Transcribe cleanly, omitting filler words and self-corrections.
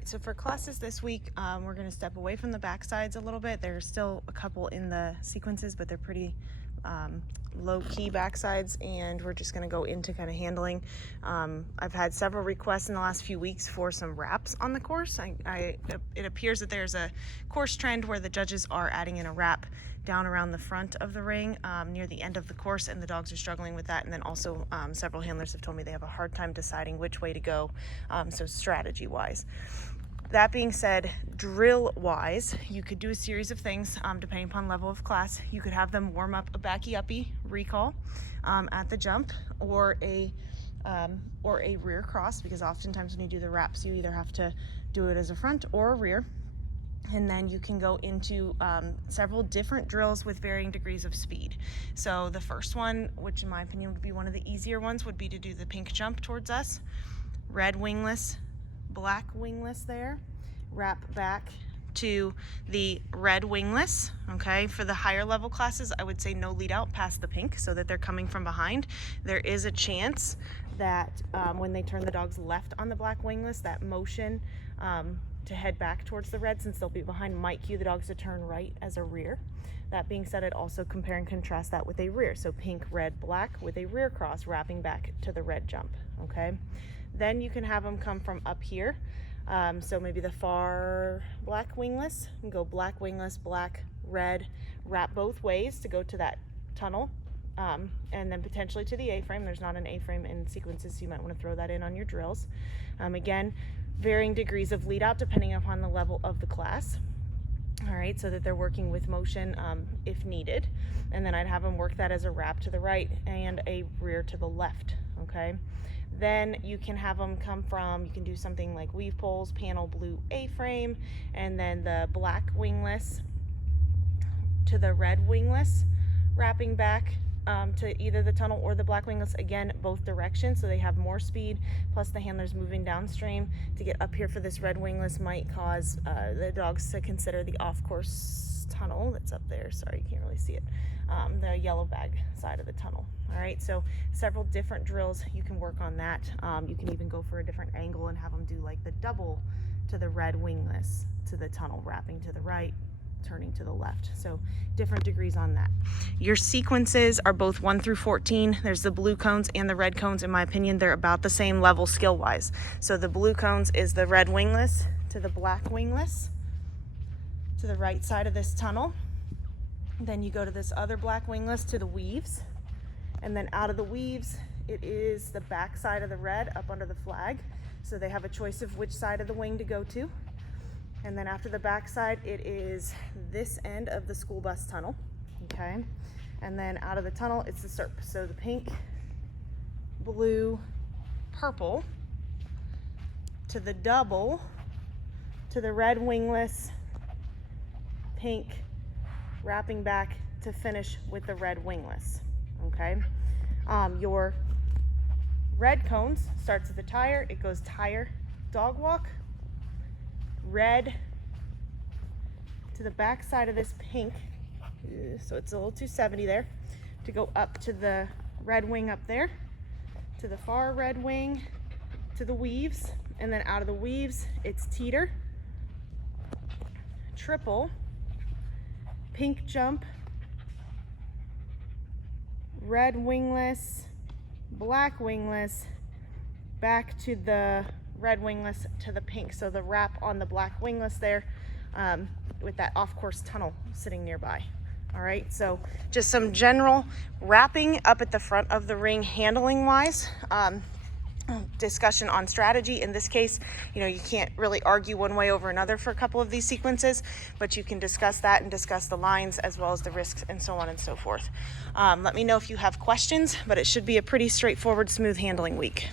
right, so for classes this week, we're going to step away from the backsides a little bit. There's still a couple in the sequences, but they're pretty low-key backsides, and we're just going to go into kind of handling. I've had several requests in the last few weeks for some wraps on the course. It appears that there's a course trend where the judges are adding in a wrap down around the front of the ring near the end of the course, and the dogs are struggling with that. And then also several handlers have told me they have a hard time deciding which way to go, so strategy-wise. That being said, drill-wise, you could do a series of things depending upon level of class. You could have them warm up a backy-uppy recall at the jump, or a rear cross, because oftentimes when you do the wraps, you either have to do it as a front or a rear. And then you can go into several different drills with varying degrees of speed. So the first one, which in my opinion would be one of the easier ones, would be to do the pink jump towards us, red wingless, black wingless there, wrap back to the red wingless. Okay, for the higher level classes, I would say no lead out past the pink so that they're coming from behind. There is a chance that when they turn the dogs left on the black wingless, that motion to head back towards the red, since they'll be behind, might cue the dogs to turn right as a rear. That being said, I'd also compare and contrast that with a rear. So pink, red, black with a rear cross wrapping back to the red jump, okay? Then you can have them come from up here. So maybe the far black wingless, and go black wingless, black, red, wrap both ways to go to that tunnel, and then potentially to the A-frame. There's not an A-frame in sequences, so you might want to throw that in on your drills. Again, varying degrees of lead out depending upon the level of the class. All right, so that they're working with motion if needed. And then I'd have them work that as a wrap to the right and a rear to the left, okay? Then you can have them come from, you can do something like weave poles, panel blue A-frame, and then the black wingless to the red wingless, wrapping back to either the tunnel or the black wingless, again, both directions, so they have more speed, plus the handlers moving downstream to get up here for this red wingless might cause the dogs to consider the off-course tunnel that's up there. Sorry, you can't really see it. The yellow bag side of the tunnel. All right, so several different drills, you can work on that. You can even go for a different angle and have them do like the double to the red wingless to the tunnel, wrapping to the right, turning to the left. So different degrees on that. Your sequences are both 1 through 14. There's the blue cones and the red cones. In my opinion, they're about the same level skill wise. So the blue cones is the red wingless to the black wingless to the right side of this tunnel. Then you go to this other black wingless to the weaves, and then out of the weaves it is the back side of the red up under the flag, so they have a choice of which side of the wing to go to. And then after the backside, it is this end of the school bus tunnel, okay? And then out of the tunnel, it's the SERP. So the pink, blue, purple, to the double, to the red wingless, pink, wrapping back to finish with the red wingless, okay? Your red cones starts at the tire. It goes tire, dog walk, red to the back side of this pink, so it's a little 270 there, to go up to the red wing up there, to the far red wing, to the weaves, and then out of the weaves it's teeter, triple, pink jump, red wingless, black wingless, back to the red wingless to the pink. So the wrap on the black wingless there with that off-course tunnel sitting nearby. All right, so just some general wrapping up at the front of the ring handling wise. Discussion on strategy. In this case, you know, you can't really argue one way over another for a couple of these sequences, but you can discuss that and discuss the lines as well as the risks and so on and so forth. Let me know if you have questions, but it should be a pretty straightforward, smooth handling week.